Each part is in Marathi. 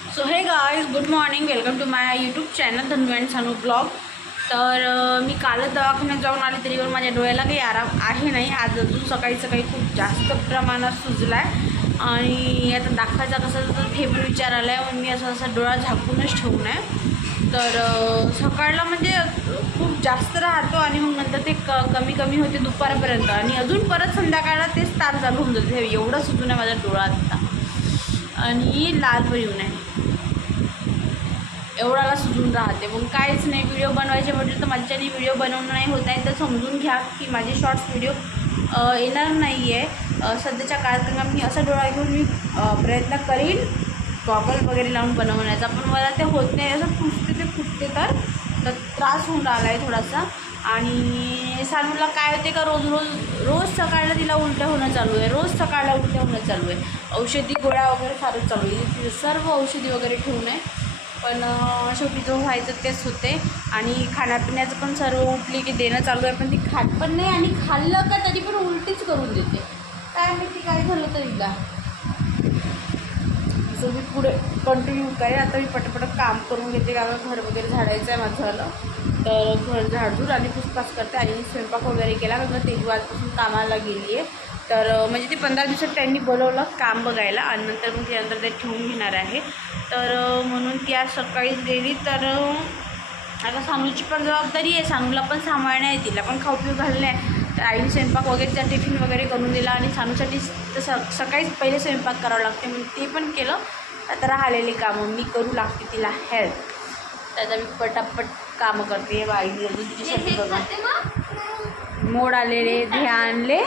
So hey guys good morning welcome to my YouTube channel Dhanu and Sanu blog तर मी कालच दवाखान्यात जाऊन आले तरी पण माझ्या डोळ्याला काही आराम आहे नाही. आज अजून सकाळी सकाळी खूप जास्त प्रमाणात सुजला आहे आणि आता दाखवायचा कसा तर हे पण विचार आला आहे मग मी असं असा डोळा झाकूनच ठेवून आहे. तर सकाळला म्हणजे खूप जास्त राहतो आणि मग नंतर ते क कमी कमी होते दुपारपर्यंत. आणि अजून परत संध्याकाळला तेच तार चालू होऊन जाते. एवढं सुजून आहे माझा डोळा आत्ता. आणि लाल पण येऊन आहे. एवढाला सुजून राहते. मग काहीच नाही व्हिडिओ बनवायचे म्हटलं तर माझ्याने व्हिडिओ बनवणं नाही होत आहे तर समजून घ्या की माझे शॉर्ट्स व्हिडिओ येणार नाही आहे सध्याच्या काळात मी असा डोळा घेऊन मी प्रयत्न करीन गॉगल वगैरे लावून बनवण्याचा. पण मला ते होत नाही. असं फुटते ते फुटते तर त्रास होऊन राहिला आहे थोडासा. आणि सानूला काय होते का रोज रोज रोज सकाळला तिला उलटं होणं चालू आहे. रोज सकाळला उलटं होणं चालू आहे. औषधी गोळ्या वगैरे फारच चालू आहे. तिथे सर्व औषधी वगैरे ठेवून आहे. पण शेवटी जो व्हायचं तेच होते. आणि खाण्यापिण्याचं पण सर्व उठली की देणं चालू आहे. पण ती खात पण नाही आणि खाल्लं का तरी पण उलटीच करून देते. काय माहिती काय झालं तर तिला सो मी पुढे कंटिन्यू काय आता मी पटपट काम करून घेते कारण घर वगैरे झाडायचं आहे माझं. झालं तर घर झाडझूड आणि पुसपास करते आणि स्वयंपाक वगैरे केला कारण तेजू आजपासून कामाला गेली आहे तर म्हणजे ते पंधरा दिवसात त्यांनी बोलवलं काम बघायला आणि नंतर मग त्यानंतर ते ठेवून घेणार आहे. तर म्हणून ती आज सकाळीच गेली तर आता सानूची पण जबाबदारी आहे सानूला पण सांभाळणं आहे तिला पण खाऊ पिऊ घालणं आहे. आईने स्वयंपाक वगैरेचा टिफिन वगैरे करून दिला आणि सानूसाठी तर स सकाळीच पहिले स्वयंपाक करावं लागते मग ते पण केलं. आता राहिलेली कामं मी करू लागते तिला हेल्प त्याचा मी पटापट कामं करते. बाई अजून तिच्यासाठी बघा मोड आलेले ध्यानले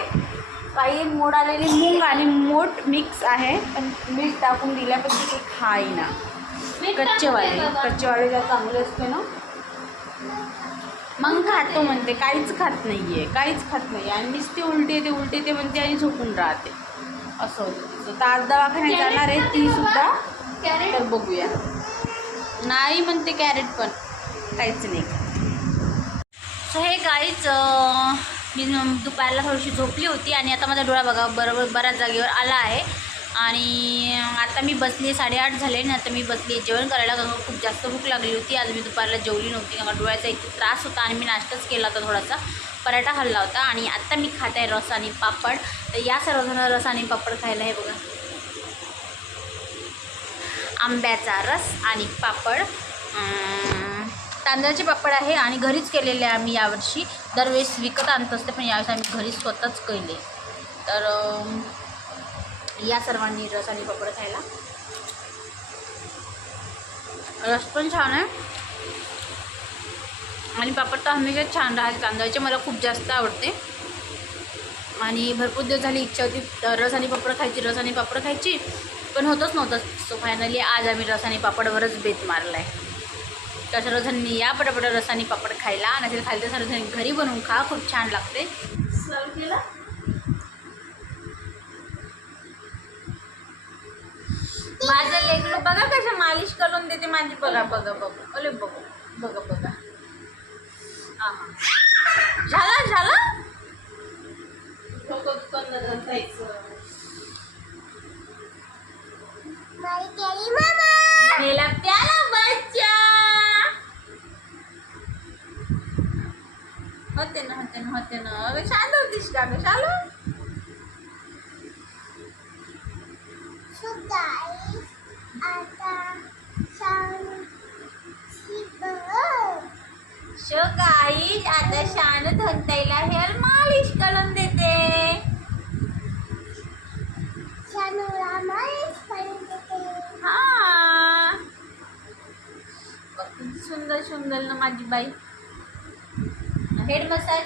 काही मोड आलेले मूग आणि मोठ मिक्स आहे. पण मीठ टाकून दिल्या पण ते खाईना. कच्चेवाले कच्चेवाले जर चांगले असते ना. मग खातो म्हणते काहीच खात नाही आहे काहीच खात नाही आणि नुसते उलटे ते उलटे ते म्हणते आणि झोपून राहते. असं होतं. तर आज दवाखान्यात जाणार आहे ती सुद्धा. तर बघूया. नाही म्हणते कॅरेट पण. काहीच नाही सो हे गाईच मी दुपारला थोडीशी झोपली होती आणि आता माझा डोळा बघा बरोबर बऱ्याच जागेवर आला आहे. आणि आता मी बसली साडेआठ झाले आणि आता मी बसली जेवण करायला कारण खूप जास्त भूक लागली होती. आज मी दुपारला जेवली नव्हती. कारण डोळ्याचा एक त्रास होता आणि मी नाश्ताच केला होता थोडासा. पराठा खाल्ला होता आणि आत्ता मी खात आहे रस आणि पापड. तर या सर्वजण रस आणि पापड खायला हे बघा. आंब्याचा रस आणि पापड. तांदळाचे पापड आहे आणि घरीच केलेले आहे आम्ही यावर्षी. दरवेळेस विकत आणत असते पण यावेळेस आम्ही घरी स्वतःच केले. तर या सर्वांनी रस आणि पापड खायला. रस पण छान आहे. आणि पापड तर हमेशा छान राहते तांदळाचे मला खूप जास्त आवडते. आणि भरपूर दिवस झाली इच्छा होती तर रस आणि पापड खायची रस आणि पापड खायची. पण होतच नव्हतं. सो फायनली आज आम्ही रस आणि पापडवरच बेत मारला आहे तर सर्वजणांनी या पटापटा रस आणि पापड खायला. नसेल खायला तर सर्वजण घरी बनवून खा. खूप छान लागते. सर्व केलं? माझं लेकरू बघा कसं मालिश करून देते माझी बघा बघा बघा अरे बघा बघा बघा हा हा झाला झाला डोकं दुकान जायचं मेला प्याला बच्चा होते ना होते ना होते ना अगं शांत होतीस का गं शालू शो गाईज शान धनताईला हेअर मालिश करून देते. हा. सुंदर सुंदर ना माझी बाई. हेड मसाज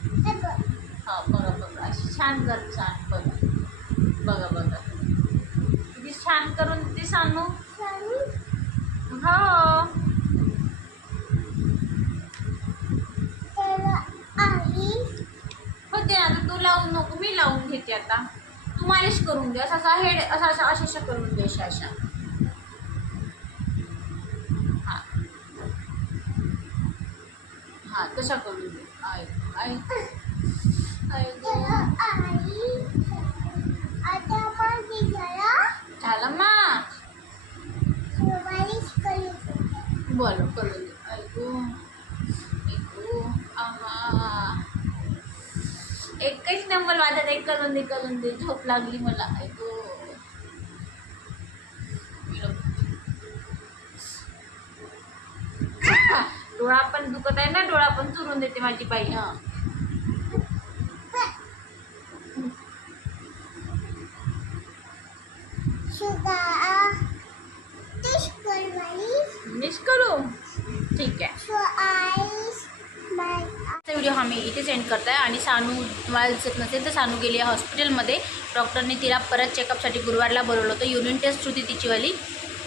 कर छान बघा बघा बघा. किती छान करून ती सांगू? हो. होते ना आता तू लावून नको मी लावून घेते आता. तू मालिश करून दे असा असा हेड असा असा अशा अशा करून दे अशा अशा. हा. हा तशा करून दे. आय आय आय झालं बरं दे ऐकू ऐकू एकच नंबर वाजत एक करून दे करून दे. झोप लागली मला. ऐकू. डोळा पण दुखत आहे ना डोळा पण चुरून देते माझी बाई. हा. मिस करू? ठीक आहे व्हिडिओ हा मी इथे सेंड करत आहे आणि सानू तुम्हाला दिसत नसेल तर सानू गेली आहे हॉस्पिटलमध्ये डॉक्टरने तिला परत चेकअपसाठी गुरुवारला बोलवलं होतं. युरिन टेस्ट होती तिचीवाली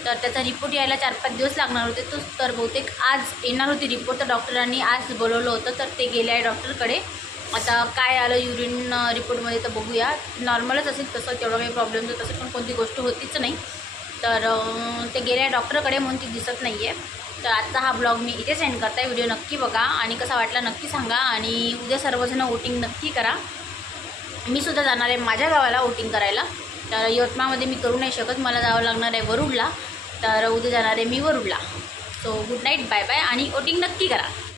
तर त्याचा रिपोर्ट यायला चार पाच दिवस लागणार होते. तो तर बहुतेक आज येणार होती रिपोर्ट तर डॉक्टरांनी आज बोलवलं होतं. तर ते गेले आहे डॉक्टरकडे आता काय आलं युरिन रिपोर्टमध्ये तर बघूया. नॉर्मलच असेल तसं तेवढं काही प्रॉब्लेम तर तसं पण कोणती गोष्ट होतीच नाही. तर ते गेले आहे डॉक्टरकडे म्हणून ती दिसत नाही आहे तर आजचा हा ब्लॉग मी इथे सेंड करताय. व्हिडिओ नक्की बघा आणि कसा वाटला नक्की सांगा आणि उद्या सर्वजण वोटिंग नक्की करा. मी सुद्धा जाणार आहे माझ्या गावाला वोटिंग करायला. तर यवतमाळमध्ये मी करू नाही शकत. मला जावं लागणार आहे वरुडला. तर उद्या जाणार आहे मी वरुडला. So good night bye bye आणि वोटिंग नक्की करा.